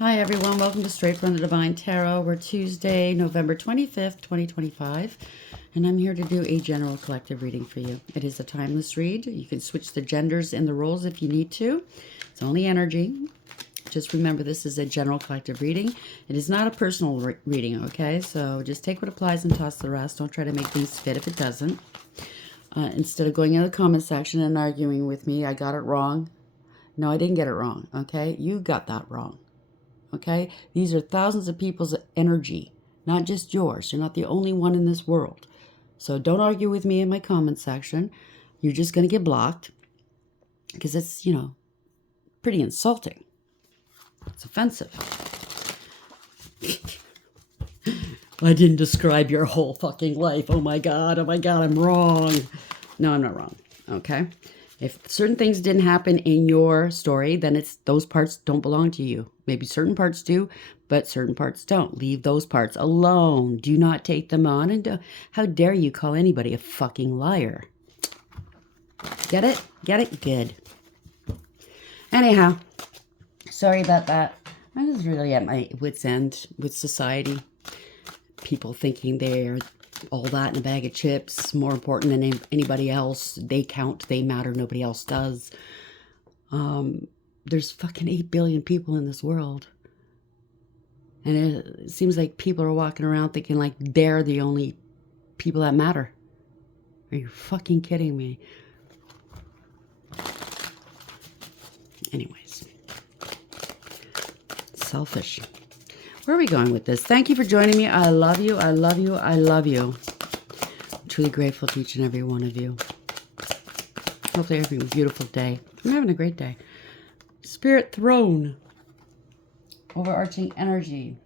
Hi everyone, welcome to Straight from the Divine Tarot. We're Tuesday, November 25th, 2025, and I'm here to do a general collective reading for you. It is a timeless read. You can switch the genders and the roles if you need to. It's only energy. Just remember this is a general collective reading. It is not a personal reading, okay? So just take what applies and toss the rest. Don't try to make things fit if it doesn't. Instead of going in the comment section and arguing with me, I got it wrong. No, I didn't get it wrong, okay? You got that wrong. Okay? These are thousands of people's energy, not just yours. You're not the only one in this world. So don't argue with me in my comment section. You're just going to get blocked because it's, pretty insulting. It's offensive. I didn't describe your whole fucking life. Oh my God, I'm wrong. No, I'm not wrong. Okay? If certain things didn't happen in your story, then it's those parts don't belong to you. Maybe certain parts do, but certain parts don't. Leave those parts alone. Do not take them on. And how dare you call anybody a fucking liar? Get it? Get it? Good. Anyhow, sorry about that. I was really at my wit's end with society. People thinking they're all that in a bag of chips, more important than anybody else. They count, they matter, nobody else does. There's fucking 8 billion people in this world. And it seems like people are walking around thinking like they're the only people that matter. Are you fucking kidding me? Anyways. Selfish. Where are we going with this? Thank you for joining me. I love you. I love you. I love you. I'm truly grateful to each and every one of you. Hopefully you're having a beautiful day. I'm having a great day. Spirit throne. Overarching energy.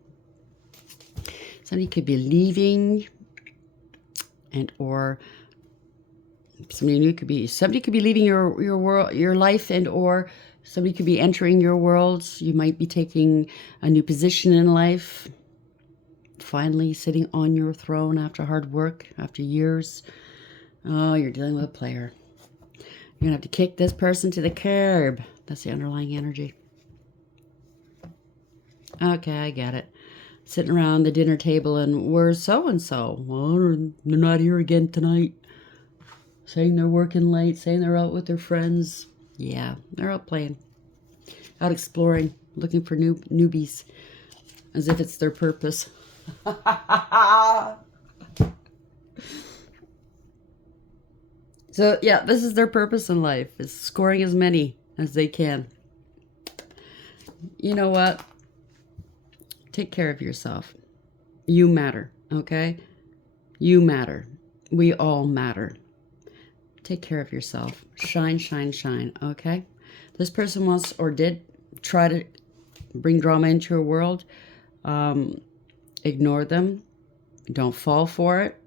Somebody could be leaving and or somebody new could be leaving your world, your life, and or somebody could be entering your world. You might be taking a new position in life. Finally sitting on your throne after hard work, after years. Oh, you're dealing with a player. You're going to have to kick this person to the curb. That's the underlying energy. Okay, I get it. Sitting around the dinner table and where's so-and-so? Well, they're not here again tonight. Saying they're working late, saying they're out with their friends. Yeah, they're out playing. Out exploring, looking for newbies. As if it's their purpose. So, yeah, this is their purpose in life, is scoring as many as they can. You know what? Take care of yourself. You matter, okay? You matter. We all matter. Take care of yourself. Shine, shine, shine, okay? This person wants or did try to bring drama into your world. Ignore them. Don't fall for it.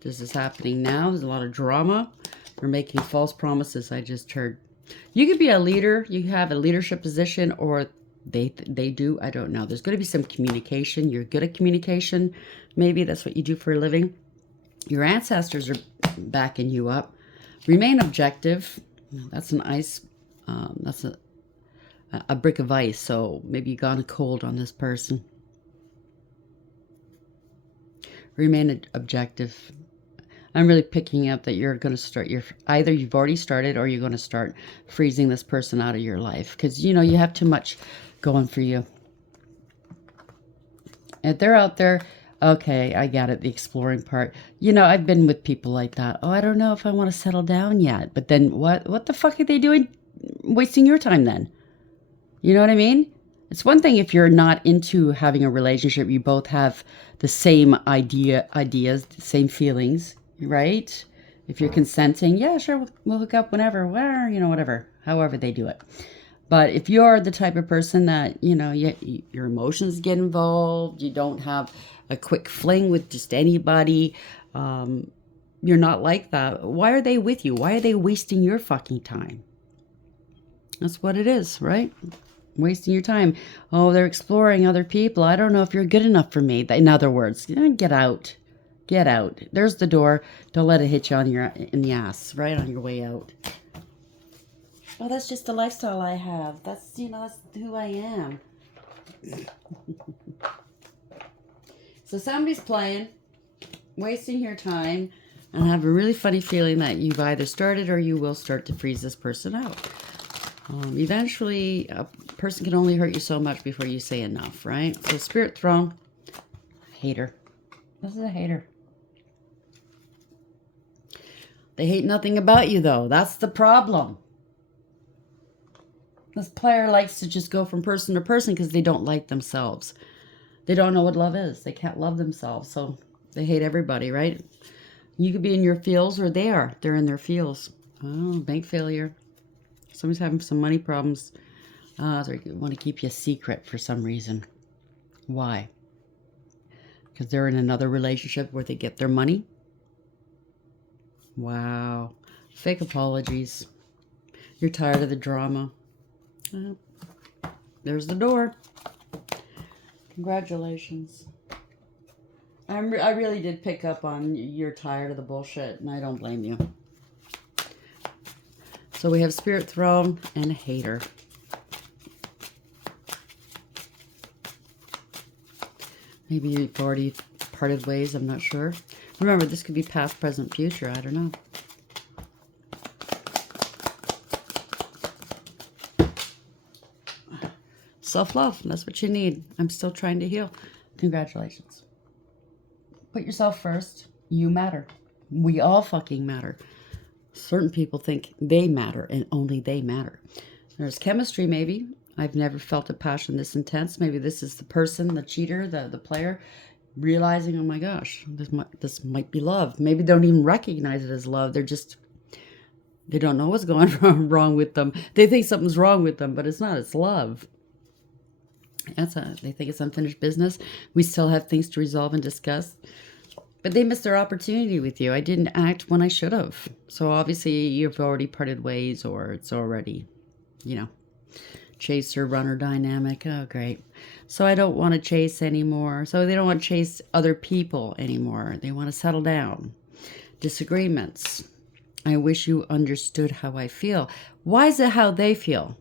This is happening now. There's a lot of drama. They're making false promises, I just heard. You could be a leader. You have a leadership position, or they do. I don't know. There's going to be some communication. You're good at communication. Maybe that's what you do for a living. Your ancestors are backing you up. Remain objective. That's an ice. That's a brick of ice. So maybe you gone cold on this person. Remain objective. I'm really picking up that you're going to start either you've already started or you're going to start freezing this person out of your life because you have too much going for you. If they're out there, okay, I got it, the exploring part. I've been with people like that. Oh, I don't know if I want to settle down yet. But then what the fuck are they doing wasting your time then? You know what I mean? It's one thing if you're not into having a relationship, you both have the same ideas, the same feelings, right? If you're consenting, yeah, sure, we'll hook up whenever, whatever, however they do it. But if you're the type of person that, your emotions get involved, you don't have a quick fling with just anybody, you're not like that. Why are they with you? Why are they wasting your fucking time? That's what it is, right? Wasting your time. Oh, they're exploring other people. I don't know if you're good enough for me. In other words, get out. Get out. There's the door. Don't let it hit you in the ass, right on your way out. Oh, that's just the lifestyle I have. That's, that's who I am. So somebody's playing, wasting your time, and I have a really funny feeling that you've either started or you will start to freeze this person out. Eventually, a person can only hurt you so much before you say enough, right? So Spirit Throne, hater. This is a hater. They hate nothing about you, though. That's the problem. This player likes to just go from person to person because they don't like themselves. They don't know what love is. They can't love themselves, so they hate everybody, right? You could be in your feels, or they are. They're in their feels. Oh, bank failure. Somebody's having some money problems. They want to keep you a secret for some reason. Why? Because they're in another relationship where they get their money? Wow. Fake apologies. You're tired of the drama. There's the door. Congratulations. I really did pick up on you're tired of the bullshit, and I don't blame you. So we have Spirit Throne and a hater. Maybe you've already parted ways, I'm not sure. Remember, this could be past, present, future, I don't know. Self-love, that's what you need. I'm still trying to heal. Congratulations. Put yourself first. You matter. We all fucking matter. Certain people think they matter and only they matter. There's chemistry, maybe. I've never felt a passion this intense. Maybe this is the person, the cheater, the player, realizing, oh my gosh, this might be love. Maybe they don't even recognize it as love. They don't know what's going wrong with them. They think something's wrong with them, but it's not. It's love. They think it's unfinished business. We still have things to resolve and discuss. But they missed their opportunity with you. I didn't act when I should have. So obviously you've already parted ways, or it's already, chaser runner dynamic. Oh, great. So I don't want to chase anymore. So they don't want to chase other people anymore. They want to settle down. Disagreements. I wish you understood how I feel. Why is it how they feel?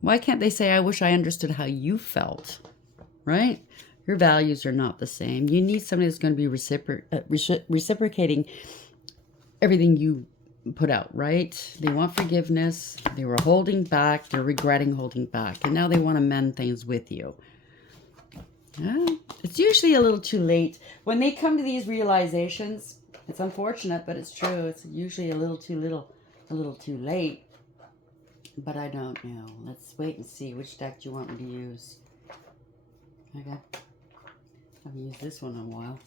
Why can't they say, I wish I understood how you felt? Right? Your values are not the same. You need somebody that's going to be reciprocating everything you put out, right? They want forgiveness. They were holding back. They're regretting holding back. And now they want to mend things with you. It's usually a little too late. When they come to these realizations, it's unfortunate, but it's true. It's usually a little too late. But I don't know. Let's wait and see which deck do you want me to use. Okay. I haven't used this one in a while.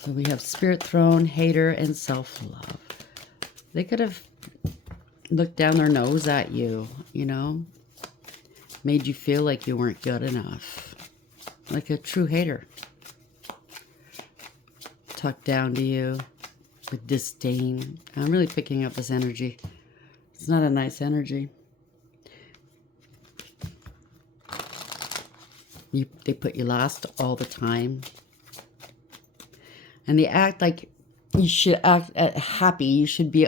So we have Spirit Throne, Hater, and Self-Love. They could have looked down their nose at you, made you feel like you weren't good enough. Like a true hater. Talked down to you with disdain. I'm really picking up this energy. It's not a nice energy. They put you last all the time. And they act like you should act happy. You should be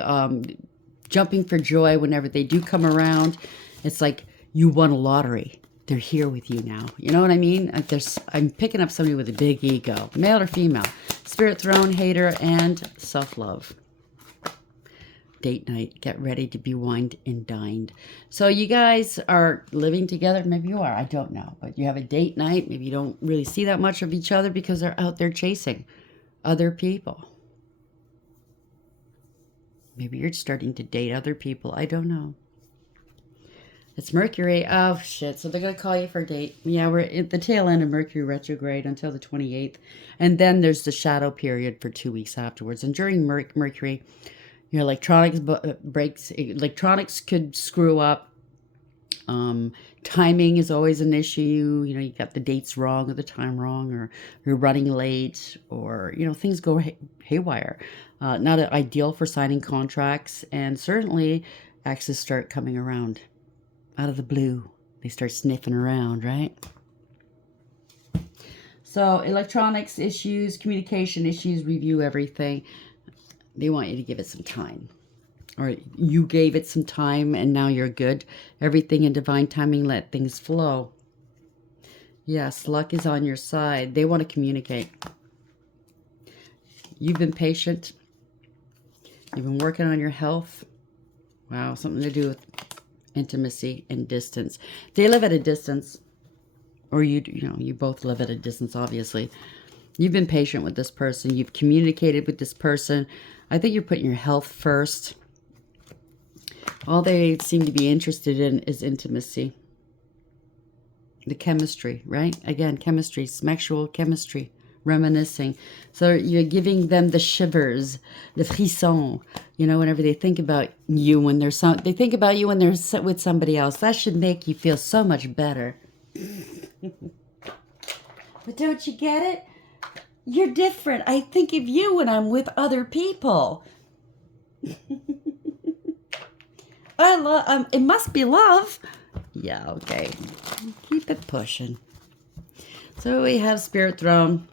jumping for joy whenever they do come around. It's like you won a lottery. They're here with you now. You know what I mean? Like I'm picking up somebody with a big ego. Male or female. Spirit Throne, Hater, and Self-Love. Date night. Get ready to be wined and dined. So you guys are living together. Maybe you are. I don't know. But you have a date night. Maybe you don't really see that much of each other because they're out there chasing other people. Maybe you're starting to date other people. I don't know. It's Mercury. Oh, shit. So they're going to call you for a date. Yeah, we're at the tail end of Mercury retrograde until the 28th. And then there's the shadow period for 2 weeks afterwards. And during Mercury, your electronics breaks. Electronics could screw up. Timing is always an issue. You got the dates wrong or the time wrong, or you're running late, or, things go haywire. Not ideal for signing contracts. And certainly exes start coming around out of the blue. They start sniffing around, right? So electronics issues, communication issues, review everything. They want you to give it some time. Or you gave it some time and now you're good. Everything in divine timing, let things flow. Yes, luck is on your side. They want to communicate. You've been patient. You've been working on your health. Wow, something to do with intimacy and distance. They live at a distance. Or you both live at a distance, obviously. You've been patient with this person. You've communicated with this person. I think you're putting your health first. All they seem to be interested in is intimacy. The chemistry, right? Again, chemistry, sexual chemistry, reminiscing. So you're giving them the shivers, the frisson, whenever they think about you they think about you when they're with somebody else. That should make you feel so much better. But don't you get it? You're different. I think of you when I'm with other people. I love. It must be love. Yeah. Okay. Keep it pushing. So we have Spirit Throne,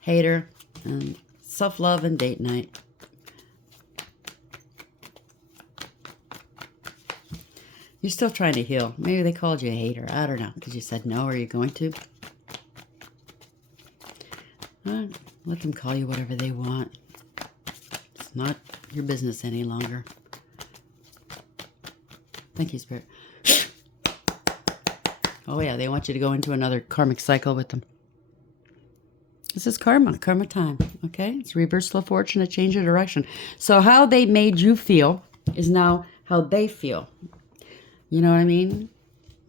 Hater, and Self-Love and Date Night. You're still trying to heal. Maybe they called you a hater. I don't know. Because you said no. Are you going to? Let them call you whatever they want. It's not your business any longer. Thank you, Spirit. Oh, yeah. They want you to go into another karmic cycle with them. This is karma. Karma time. Okay? It's reversal of fortune, a change of direction. So how they made you feel is now how they feel. You know what I mean?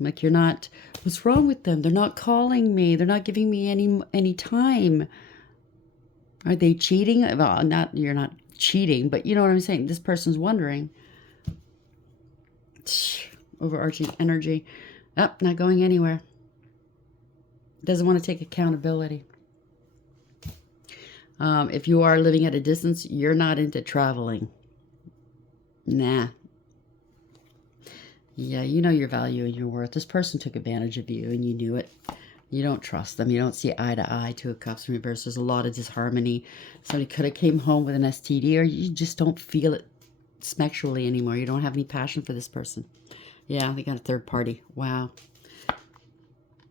Like you're not, what's wrong with them? They're not calling me. They're not giving me any time. Are they cheating? Well, you're not cheating, but you know what I'm saying? This person's wondering. Overarching energy. Oh, not going anywhere. Doesn't want to take accountability. If you are living at a distance, you're not into traveling. Nah. Yeah, you know your value and your worth. This person took advantage of you and you knew it. You don't trust them. You don't see eye to eye. Two of Cups in reverse. There's a lot of disharmony. Somebody could have came home with an STD, or you just don't feel it sexually anymore. You don't have any passion for this person. Yeah, they got a third party. Wow.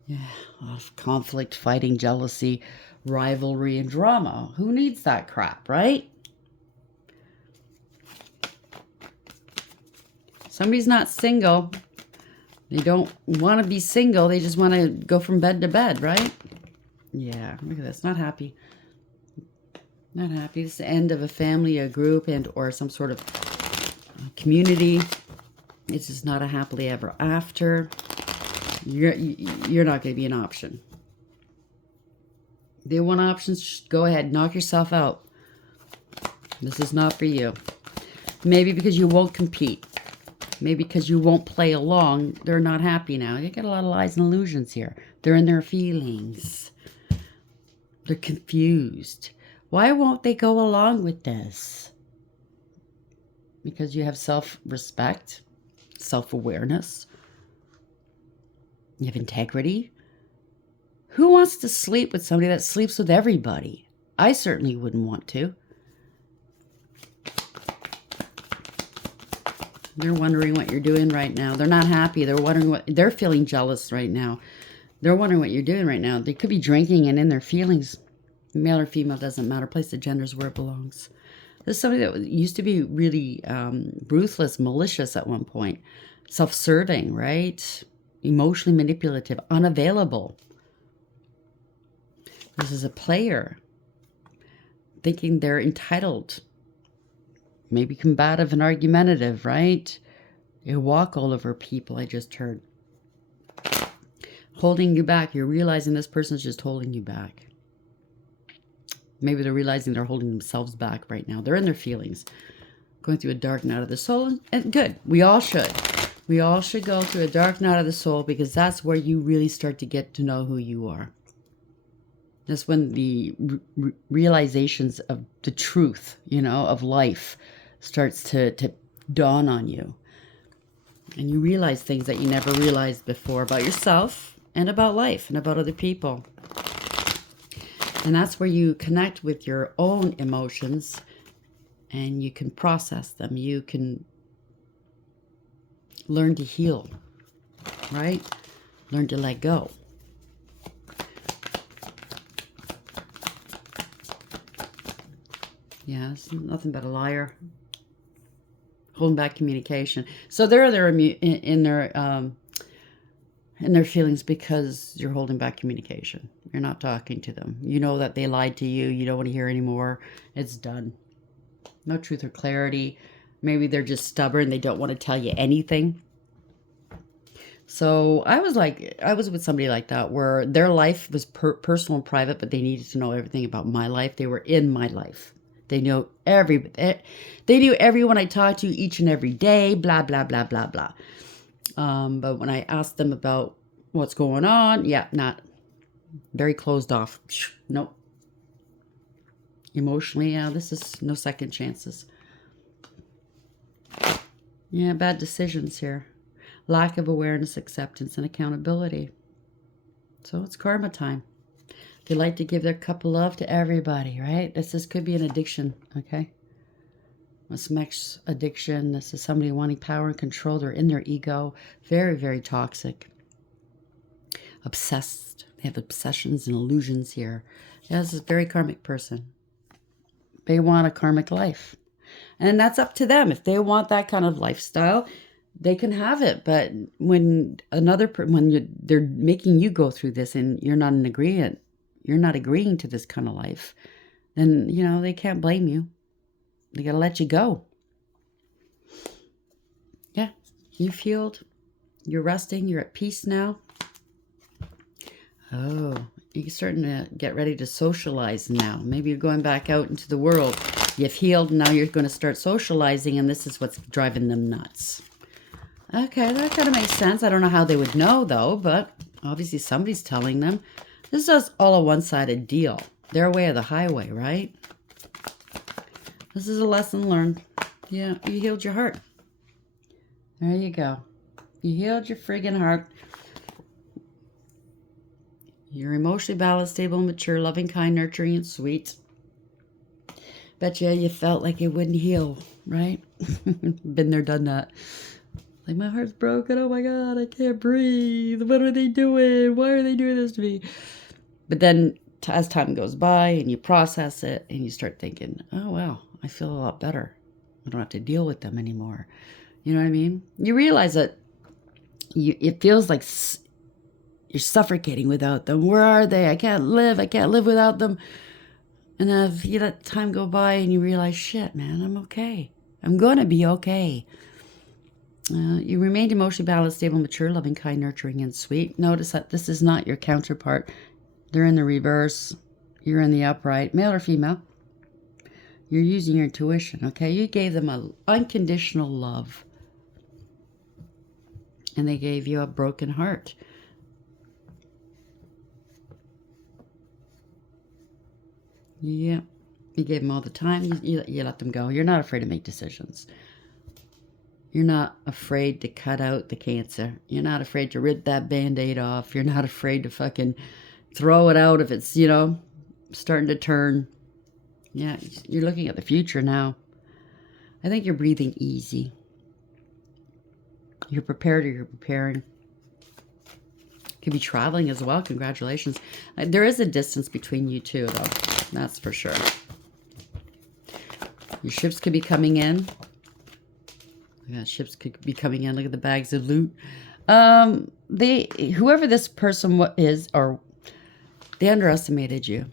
Yeah, a lot of conflict, fighting, jealousy, rivalry, and drama. Who needs that crap, right? Somebody's not single. They don't want to be single. They just want to go from bed to bed, right? Yeah, look at this. Not happy. Not happy. It's the end of a family, a group, and or some sort of community. It's just not a happily ever after. You're not going to be an option. They want options. Go ahead. Knock yourself out. This is not for you. Maybe because you won't compete. Maybe because you won't play along, they're not happy now. You get a lot of lies and illusions here. They're in their feelings. They're confused. Why won't they go along with this? Because you have self-respect, self-awareness. You have integrity. Who wants to sleep with somebody that sleeps with everybody? I certainly wouldn't want to. They're wondering what you're doing right now. They're not happy. They're wondering what they're feeling jealous right now. They're wondering what you're doing right now. They could be drinking and in their feelings. Male or female doesn't matter. Place the genders where it belongs. There's somebody that used to be really ruthless, malicious at one point. Self-serving, right? Emotionally manipulative, unavailable. This is a player. Thinking they're entitled. Maybe combative and argumentative, right? You walk all over people, I just heard. Holding you back. You're realizing this person's just holding you back. Maybe they're realizing they're holding themselves back right now. They're in their feelings. Going through a dark night of the soul. And good. We all should. We all should go through a dark night of the soul because that's where you really start to get to know who you are. That's when the realizations of the truth, of life starts to dawn on you. And you realize things that you never realized before about yourself and about life and about other people. And that's where you connect with your own emotions and you can process them. You can learn to heal, right? Learn to let go. Yeah, it's nothing but a liar. Holding back communication. So they're in their feelings because you're holding back communication. You're not talking to them. You know that they lied to you. You don't want to hear anymore. It's done. No truth or clarity. Maybe they're just stubborn. They don't want to tell you anything. So I was with somebody like that where their life was personal and private, but they needed to know everything about my life. They were in my life. They knew they knew everyone I talked to each and every day, blah, blah, blah, blah, blah. But when I asked them about what's going on, yeah, not very closed off. Nope. Emotionally, yeah, this is no second chances. Yeah, bad decisions here. Lack of awareness, acceptance, and accountability. So it's karma time. They like to give their cup of love to everybody, right? This could be an addiction, okay? This makes addiction. This is somebody wanting power and control. They're in their ego. Very, very toxic. Obsessed. They have obsessions and illusions here. Yeah, this is a very karmic person. They want a karmic life. And that's up to them. If they want that kind of lifestyle, they can have it. But when they're making you go through this and you're not in agreement, you're not agreeing to this kind of life, then, they can't blame you. They got to let you go. Yeah, you've healed. You're resting. You're at peace now. Oh, you're starting to get ready to socialize now. Maybe you're going back out into the world. You've healed. Now you're going to start socializing, and this is what's driving them nuts. Okay, that kind of makes sense. I don't know how they would know, though, but obviously somebody's telling them. This is all a one-sided deal. Their way or the highway, right? This is a lesson learned. Yeah, you healed your heart. There you go. You healed your friggin' heart. You're emotionally balanced, stable, mature, loving, kind, nurturing, and sweet. Bet you felt like it wouldn't heal, right? Been there, done that. Like, my heart's broken. Oh my God, I can't breathe. What are they doing? Why are they doing this to me? But then as time goes by and you process it and you start thinking, oh, wow, I feel a lot better. I don't have to deal with them anymore. You know what I mean? You realize that it feels like you're suffocating without them. Where are they? I can't live without them. And then if you let time go by and you realize, shit, man, I'm okay. I'm going to be okay. You remained emotionally balanced, stable, mature, loving, kind, nurturing, and sweet. Notice that this is not your counterpart. They're in the reverse. You're in the upright, male or female. You're using your intuition, okay? You gave them an unconditional love. And they gave you a broken heart. Yeah. You gave them all the time. You let them go. You're not afraid to make decisions. You're not afraid to cut out the cancer. You're not afraid to rip that Band-Aid off. You're not afraid to fucking throw it out if it's, starting to turn. Yeah, you're looking at the future now. I think you're breathing easy. You're prepared or you're preparing. Could be traveling as well. Congratulations. There is a distance between you two, though. That's for sure. Your ships could be coming in. Yeah, ships could be coming in. Look at the bags of loot. Whoever this person is, or they underestimated you.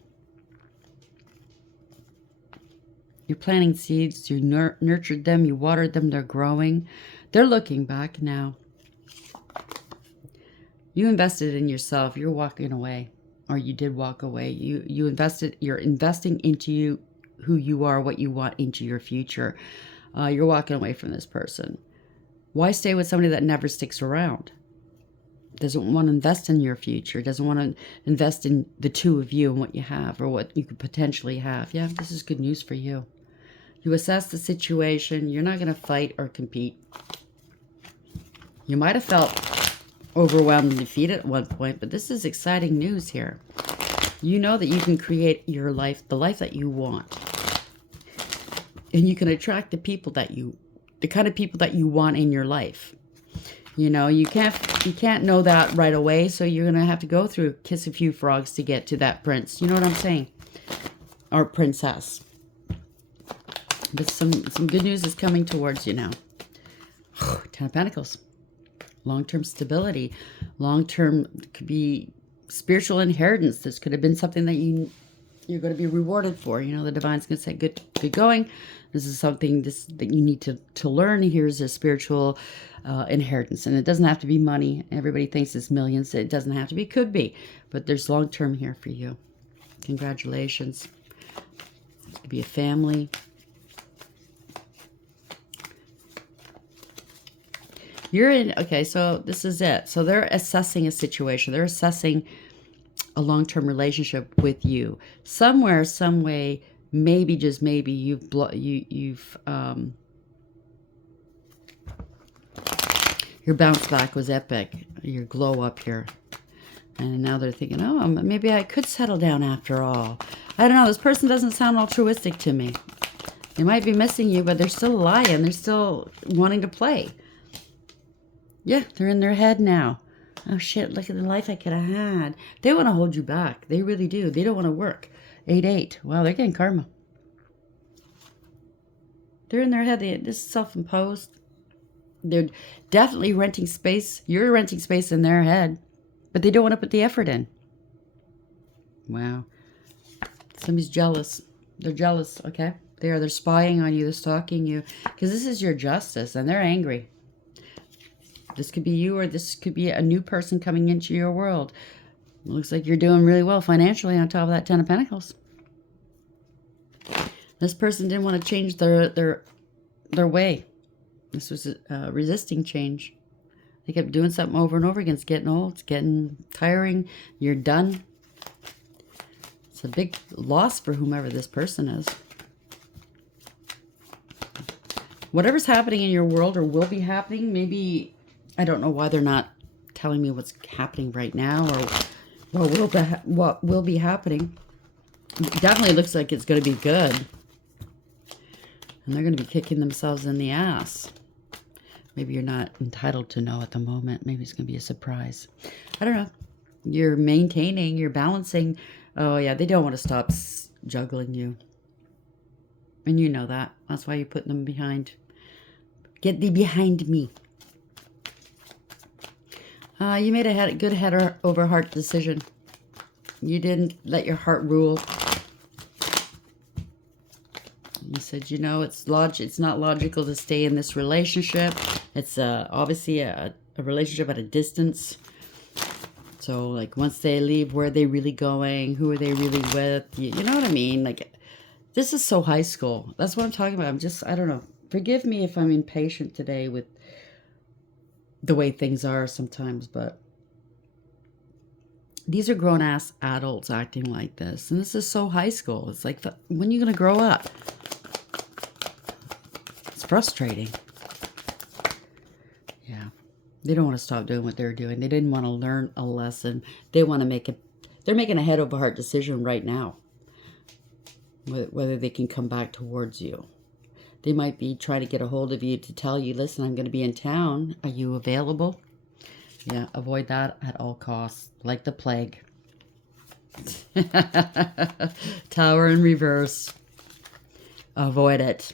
You're planting seeds. You nurtured them. You watered them. They're growing. They're looking back now. You invested in yourself. You're walking away, or you did walk away. You're investing into who you are, what you want into your future. You're walking away from this person. Why stay with somebody that never sticks around? Doesn't want to invest in your future. Doesn't want to invest in the two of you and what you have or what you could potentially have. Yeah, this is good news for you. You assess the situation. You're not going to fight or compete. You might have felt overwhelmed and defeated at one point, but this is exciting news here. You know that you can create your life, the life that you want. And you can attract the kind of people that you want in your life. You know, you can't know that right away, so you're gonna have to go through kiss a few frogs to get to that prince. You know what I'm saying? Or princess. But some good news is coming towards you now. Ten of Pentacles. Long-term stability. Long-term could be spiritual inheritance. This could have been something that you're going to be rewarded for. You know, the divine's going to say, good going. This is something that you need to learn. Here's a spiritual inheritance. And it doesn't have to be money. Everybody thinks it's millions. It doesn't have to be. Could be. But there's long-term here for you. Congratulations. It could be a family. You're in, okay, so this is it. So they're assessing a situation. They're assessing a long-term relationship with you. Somewhere, some way, maybe, just maybe, your bounce back was epic. Your glow up here. And now they're thinking, oh, maybe I could settle down after all. I don't know. This person doesn't sound altruistic to me. They might be missing you, but they're still lying. They're still wanting to play. Yeah, they're in their head now. Oh, shit, look at the life I could have had. They want to hold you back. They really do. They don't want to work. 8-8. Wow, they're getting karma. They're in their head. This is self-imposed. They're definitely renting space. You're renting space in their head. But they don't want to put the effort in. Wow. Somebody's jealous. They're jealous, okay? They're spying on you. They're stalking you. Because this is your justice, and they're angry. This could be you, or this could be a new person coming into your world. It looks like you're doing really well financially on top of that Ten of Pentacles. This person didn't want to change their way. This was resisting change. They kept doing something over and over again. It's getting old. It's getting tiring. You're done. It's a big loss for whomever this person is. Whatever's happening in your world or will be happening, maybe... I don't know why they're not telling me what's happening right now or what will be happening. It definitely looks like it's going to be good. And they're going to be kicking themselves in the ass. Maybe you're not entitled to know at the moment. Maybe it's going to be a surprise. I don't know. You're maintaining, you're balancing. Oh, yeah, they don't want to stop juggling you. And you know that. That's why you're putting them behind. Get thee behind me. You made a good head over heart decision. You didn't let your heart rule. You said, you know, it's not logical to stay in this relationship. It's obviously a relationship at a distance. So, like, once they leave, where are they really going? Who are they really with? You know what I mean? Like, this is so high school. That's what I'm talking about. I don't know. Forgive me if I'm impatient today with the way things are sometimes, but these are grown-ass adults acting like this. And this is so high school. It's like, when are you going to grow up? It's frustrating. Yeah. They don't want to stop doing what they're doing. They didn't want to learn a lesson. They want to make it. They're making a head-over-heart decision right now. Whether they can come back towards you. They might be trying to get a hold of you to tell you, listen, I'm going to be in town. Are you available? Yeah, avoid that at all costs. Like the plague. Tower in reverse. Avoid it.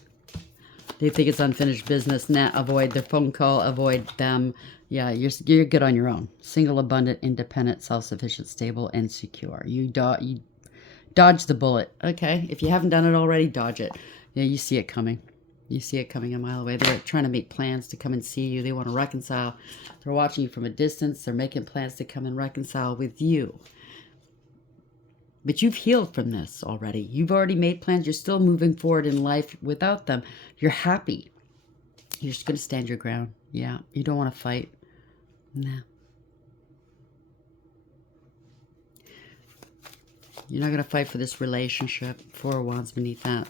They think it's unfinished business. Nah, avoid the phone call. Avoid them. Yeah, you're good on your own. Single, abundant, independent, self-sufficient, stable, and secure. You dodge the bullet. Okay? If you haven't done it already, dodge it. Yeah, you see it coming. You see it coming a mile away. They're trying to make plans to come and see you. They want to reconcile. They're watching you from a distance. They're making plans to come and reconcile with you. But you've healed from this already. You've already made plans. You're still moving forward in life without them. You're happy. You're just going to stand your ground. Yeah, you don't want to fight. Nah. You're not going to fight for this relationship. Four of Wands beneath that.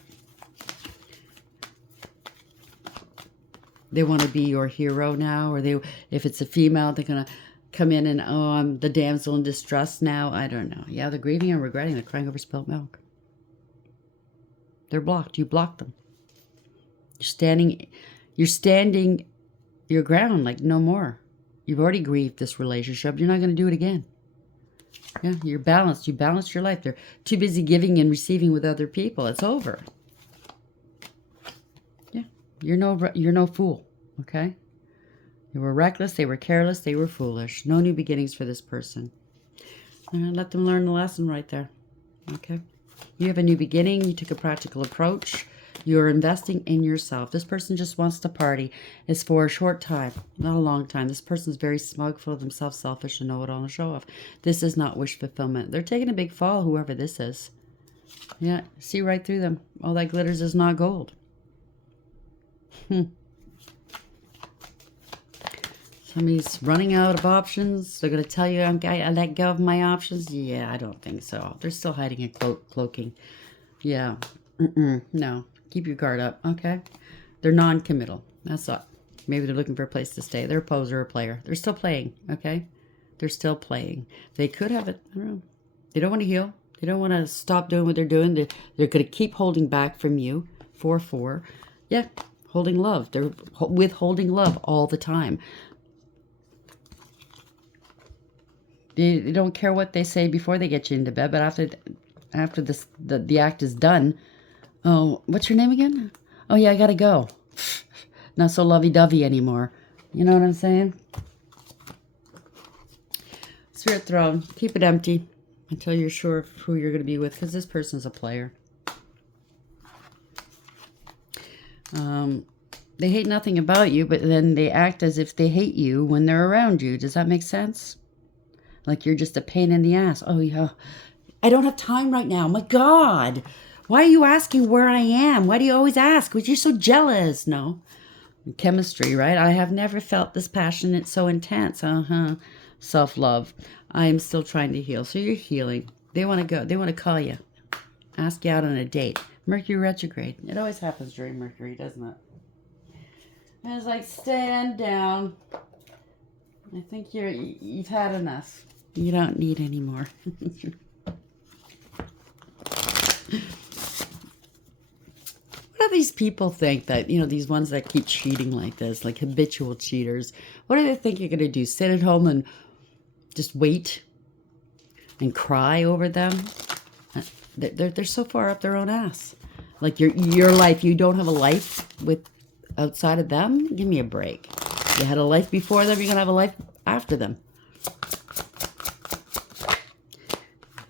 They want to be your hero now, or if it's a female, they're going to come in and, oh, I'm the damsel in distress now. I don't know. Yeah, they're grieving and regretting. They're crying over spilt milk. They're blocked. You blocked them. You're standing your ground like no more. You've already grieved this relationship. You're not going to do it again. Yeah, you're balanced. You balanced your life. They're too busy giving and receiving with other people. It's over. Yeah, you're no fool. Okay. They were reckless. They were careless. They were foolish. No new beginnings for this person. Let them learn the lesson right there. Okay. You have a new beginning. You took a practical approach. You're investing in yourself. This person just wants to party. It's for a short time, not a long time. This person's very smug, full of themselves, selfish, and know it all and show off. This is not wish fulfillment. They're taking a big fall, whoever this is. Yeah, see right through them. All that glitters is not gold. Somebody's running out of options. They're going to tell you, I let go of my options. Yeah, I don't think so. They're still hiding and cloaking. Yeah. No. Keep your guard up, okay? They're non-committal. That's all. Maybe they're looking for a place to stay. They're a poser or a player. They're still playing, okay? They're still playing. They could have it. I don't know. They don't want to heal. They don't want to stop doing what they're doing. They're going to keep holding back from you. 4-4. Yeah, holding love. They're withholding love all the time. They don't care what they say before they get you into bed, but after the act is done, oh, what's your name again? Oh yeah, I gotta go. Not so lovey-dovey anymore. You know what I'm saying? Spirit throne, keep it empty until you're sure of who you're going to be with, because this person's a player. They hate nothing about you, but then they act as if they hate you when they're around you. Does that make sense? Like you're just a pain in the ass. Oh, yeah. I don't have time right now. My God. Why are you asking where I am? Why do you always ask? Because you're so jealous. No. Chemistry, right? I have never felt this passionate, so intense. Self-love. I am still trying to heal. So you're healing. They want to go. They want to call you. Ask you out on a date. Mercury retrograde. It always happens during Mercury, doesn't it? And it's like, stand down. I think you've had enough. You don't need any more. What do these people think that, these ones that keep cheating like this, like habitual cheaters, what do they think you're going to do? Sit at home and just wait and cry over them? They're so far up their own ass. Like your life, you don't have a life with outside of them? Give me a break. You had a life before them, you're going to have a life after them.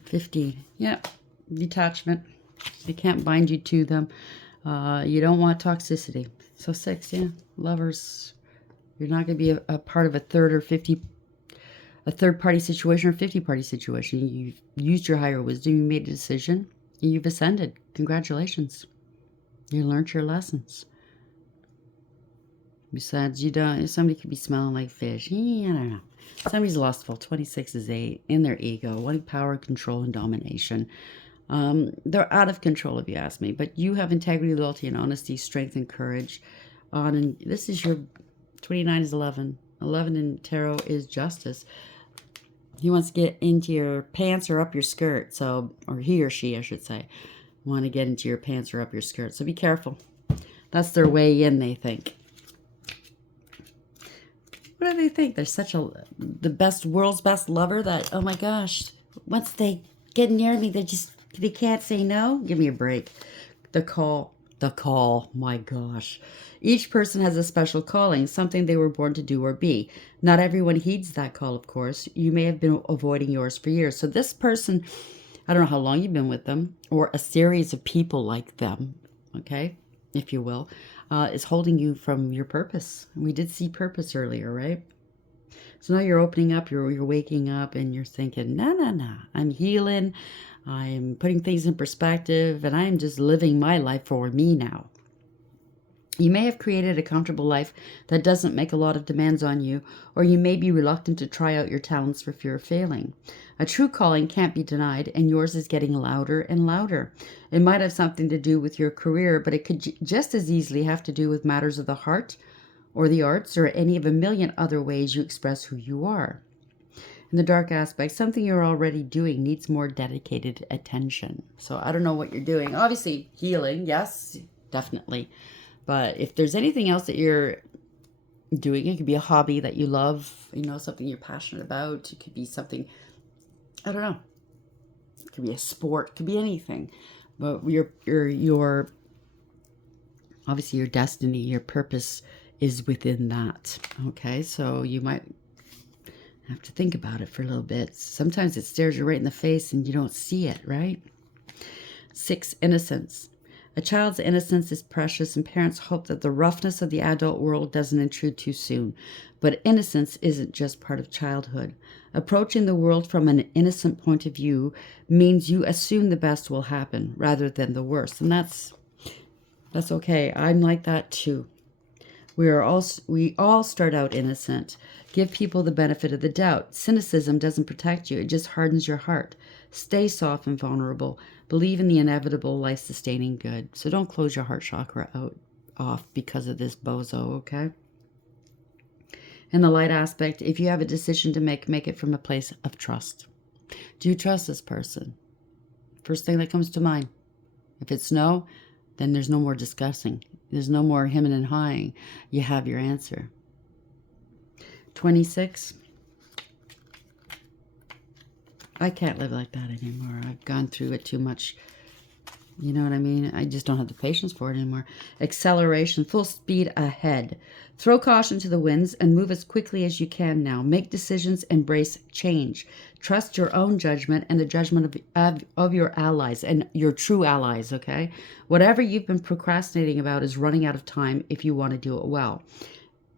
15. Yep. Detachment. They can't bind you to them. You don't want toxicity. So 6, yeah. Lovers. You're not going to be a part of a third party situation or 50-party situation. You've used your higher wisdom. You made a decision. And you've ascended. Congratulations. You learned your lessons. Besides, somebody could be smelling like fish. I don't know. Somebody's lustful. 26 is 8. In their ego. Wanting power, control, and domination. They're out of control, if you ask me. But you have integrity, loyalty, and honesty, strength, and courage. And this is your 29 is 11. 11 in tarot is justice. He wants to get into your pants or up your skirt. Or he or she, I should say, want to get into your pants or up your skirt. So be careful. That's their way in, they think. What do they think? They're the world's best lover that, oh my gosh, once they get near me, they can't say no? Give me a break. The call, my gosh. Each person has a special calling, something they were born to do or be. Not everyone heeds that call, of course. You may have been avoiding yours for years. So this person, I don't know how long you've been with them, or a series of people like them, okay, if you will, is holding you from your purpose. We did see purpose earlier, right? So now you're opening up, you're waking up, and you're thinking, no, I'm healing, I'm putting things in perspective, and I'm just living my life for me now. You may have created a comfortable life that doesn't make a lot of demands on you, or you may be reluctant to try out your talents for fear of failing. A true calling can't be denied, and yours is getting louder and louder. It might have something to do with your career, but it could just as easily have to do with matters of the heart, or the arts, or any of a million other ways you express who you are. In the dark aspect, something you're already doing needs more dedicated attention. So I don't know what you're doing. Obviously, healing, yes, definitely. But if there's anything else that you're doing. It could be a hobby that you love, something you're passionate about. It could be something, I don't know. It could be a sport. It could be anything. But your obviously your destiny, your purpose is within that. Okay, so you might have to think about it for a little bit. Sometimes it stares you right in the face and you don't see it, right? 6, innocence. A child's innocence is precious, and parents hope that the roughness of the adult world doesn't intrude too soon. But innocence isn't just part of childhood. Approaching the world from an innocent point of view means you assume the best will happen rather than the worst. And that's okay. I'm like that too. We all start out innocent. Give people the benefit of the doubt. Cynicism doesn't protect you. It just hardens your heart. Stay soft and vulnerable. Believe in the inevitable life-sustaining good. So don't close your heart chakra off because of this bozo, okay? And the light aspect, if you have a decision to make it from a place of trust. Do you trust this person? First thing that comes to mind. If it's no, then there's no more discussing. There's no more hemming and hawing. You have your answer. 26. I can't live like that anymore. I've gone through it too much. You know what I mean? I just don't have the patience for it anymore. Acceleration, full speed ahead. Throw caution to the winds and move as quickly as you can now. Make decisions, embrace change. Trust your own judgment and the judgment of your allies and your true allies, okay? Whatever you've been procrastinating about is running out of time if you want to do it well.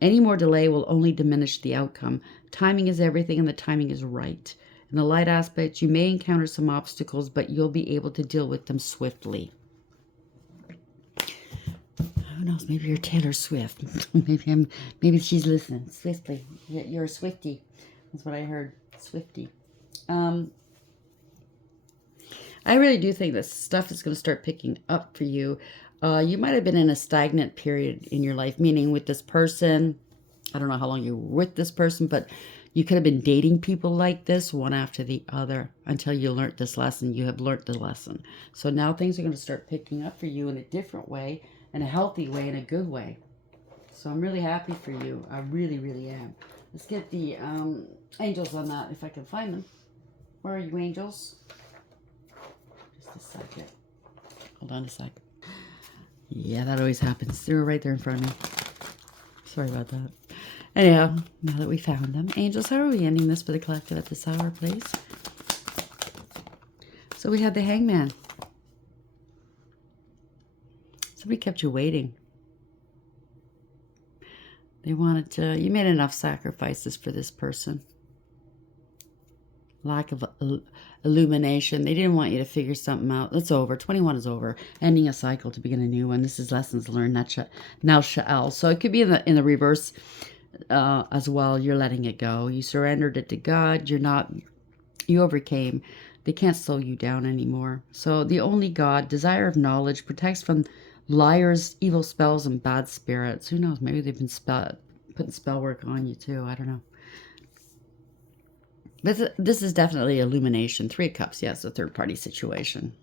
Any more delay will only diminish the outcome. Timing is everything, and the timing is right. In the light aspect, you may encounter some obstacles, but you'll be able to deal with them swiftly. Who knows? Maybe you're Taylor Swift. Maybe she's listening. Swiftly. You're a Swiftie. That's what I heard. Swiftie. I really do think that stuff is going to start picking up for you. You might have been in a stagnant period in your life, meaning with this person. I don't know how long you were with this person, but you could have been dating people like this, one after the other, until you learned this lesson. You have learned the lesson. So now things are going to start picking up for you in a different way, in a healthy way, in a good way. So I'm really happy for you. I really, really am. Let's get the angels on that, if I can find them. Where are you, angels? Just a second. Hold on a second. Yeah, that always happens. They were right there in front of me. Sorry about that. Anyhow, now that we found them, angels, how are we ending this for the collective at this hour, please? So we had the hangman. Somebody kept you waiting. They wanted to, you made enough sacrifices for this person. Lack of illumination. They didn't want you to figure something out. It's over. 21 is over. Ending a cycle to begin a new one. This is lessons learned. Now sha'al. So it could be in the reverse as well. You're letting it go. You surrendered it to God. You overcame. They can't slow you down anymore. So the only God, desire of knowledge, protects from liars, evil spells, and bad spirits. Who knows? Maybe they've been putting spell work on you too. I don't know. But this is definitely illumination. 3 of Cups. Yes, a third-party situation.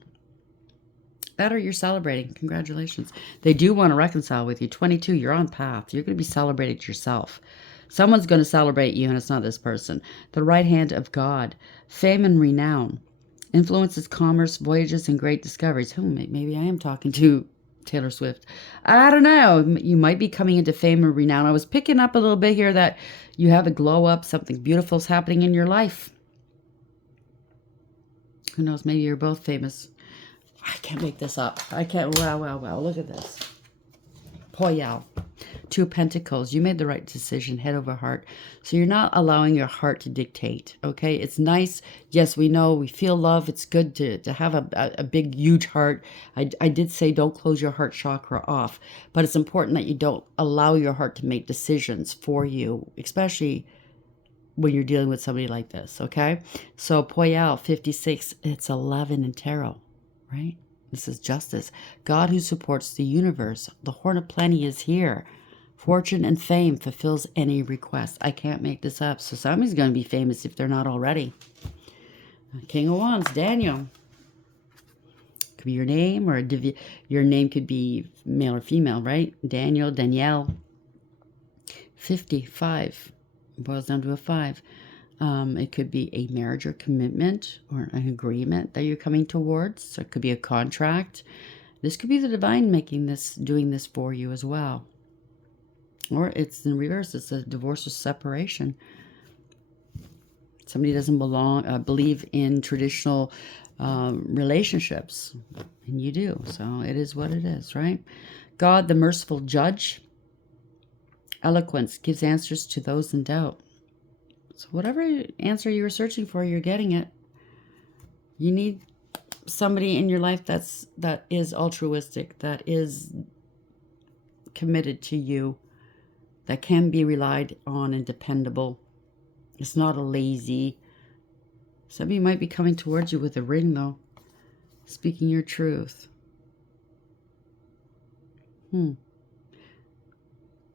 That or you're celebrating. Congratulations. They do want to reconcile with you. 22, you're on path. You're going to be celebrated yourself. Someone's going to celebrate you, and it's not this person. The right hand of God. Fame and renown. Influences commerce, voyages, and great discoveries. Maybe I am talking to Taylor Swift. I don't know. You might be coming into fame or renown. I was picking up a little bit here that you have a glow up. Something beautiful is happening in your life. Who knows? Maybe you're both famous. I can't make this up. I can't. Wow. Look at this. Poyal. 2 Pentacles. You made the right decision, head over heart. So you're not allowing your heart to dictate, okay? It's nice. Yes, we know. We feel love. It's good to have a big, huge heart. I did say don't close your heart chakra off. But it's important that you don't allow your heart to make decisions for you, especially when you're dealing with somebody like this, okay? So Poyal, 56, it's 11 in tarot, right? This is justice. God who supports the universe. The horn of plenty is here. Fortune and fame fulfills any request. I can't make this up. So somebody's going to be famous if they're not already. King of Wands, Daniel. Could be your name, or your name could be male or female, right? Daniel, Danielle. 55 boils down to a 5. It could be a marriage or commitment or an agreement that you're coming towards. So it could be a contract. This could be the divine doing this for you as well. Or it's in reverse. It's a divorce or separation. Somebody doesn't believe in traditional relationships, and you do. So it is what it is, right? God, the merciful judge. Eloquence gives answers to those in doubt. So whatever answer you were searching for, you're getting it. You need somebody in your life that is altruistic, that is committed to you, that can be relied on and dependable. It's not a lazy. Somebody might be coming towards you with a ring, though, speaking your truth.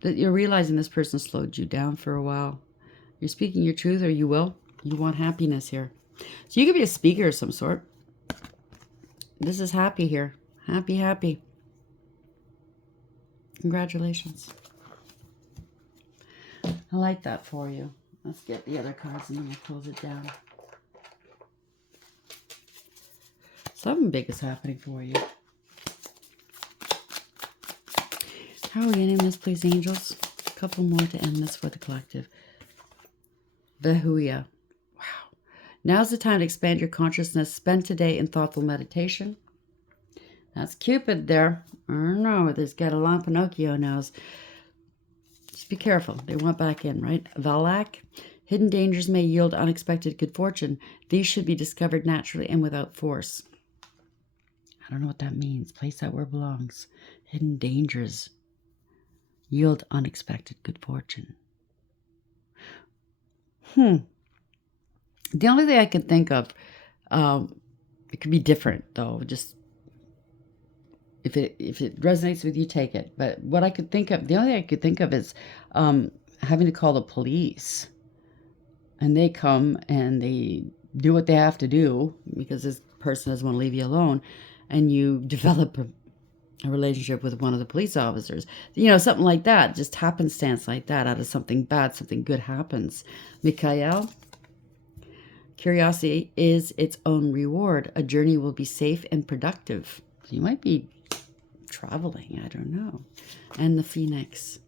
That you're realizing this person slowed you down for a while. You're speaking your truth, or you will. You want happiness here. So you could be a speaker of some sort. This is happy here. Happy, happy. Congratulations. I like that for you. Let's get the other cards and then we'll close it down. Something big is happening for you. How are we ending this, please, angels? A couple more to end this for the collective. Vahuya. Wow. Now's the time to expand your consciousness. Spend today in thoughtful meditation. That's Cupid there. I don't know. There's got a long Pinocchio nose. Just be careful. They want back in, right? Valak. Hidden dangers may yield unexpected good fortune. These should be discovered naturally and without force. I don't know what that means. Place that where it belongs. Hidden dangers yield unexpected good fortune. The only thing I can think of, it could be different though. Just if it resonates with you, take it. But what I could think of, the only thing I could think of is having to call the police, and they come and they do what they have to do because this person doesn't want to leave you alone, and you develop a relationship with one of the police officers, something like that, just happenstance like that. Out of something bad, something good happens. Mikhail, curiosity is its own reward. A journey will be safe and productive. So you might be traveling, I don't know. And the Phoenix,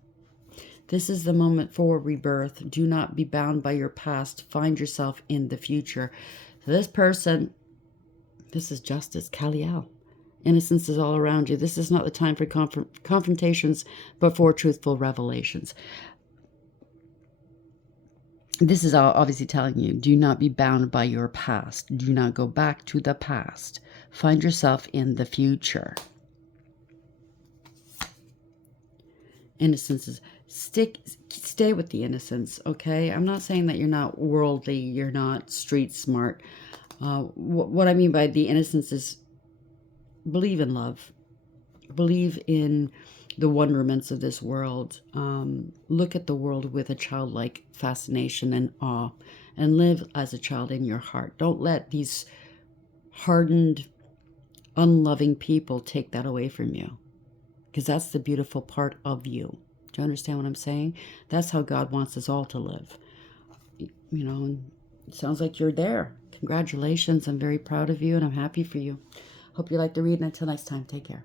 this is the moment for rebirth. Do not be bound by your past. Find yourself in the future. So this person, this is justice, Kaliel. Innocence is all around you. This is not the time for confrontations, but for truthful revelations. This is obviously telling you, do not be bound by your past. Do not go back to the past. Find yourself in the future. Innocence is, stay with the innocence, okay? I'm not saying that you're not worldly, you're not street smart. What I mean by the innocence is, believe in love. Believe in the wonderments of this world. Look at the world with a childlike fascination and awe, and live as a child in your heart. Don't let these hardened, unloving people take that away from you, because that's the beautiful part of you. Do you understand what I'm saying? That's how God wants us all to live. And it sounds like you're there. Congratulations. I'm very proud of you, and I'm happy for you. Hope you like the reading. Until next time, take care.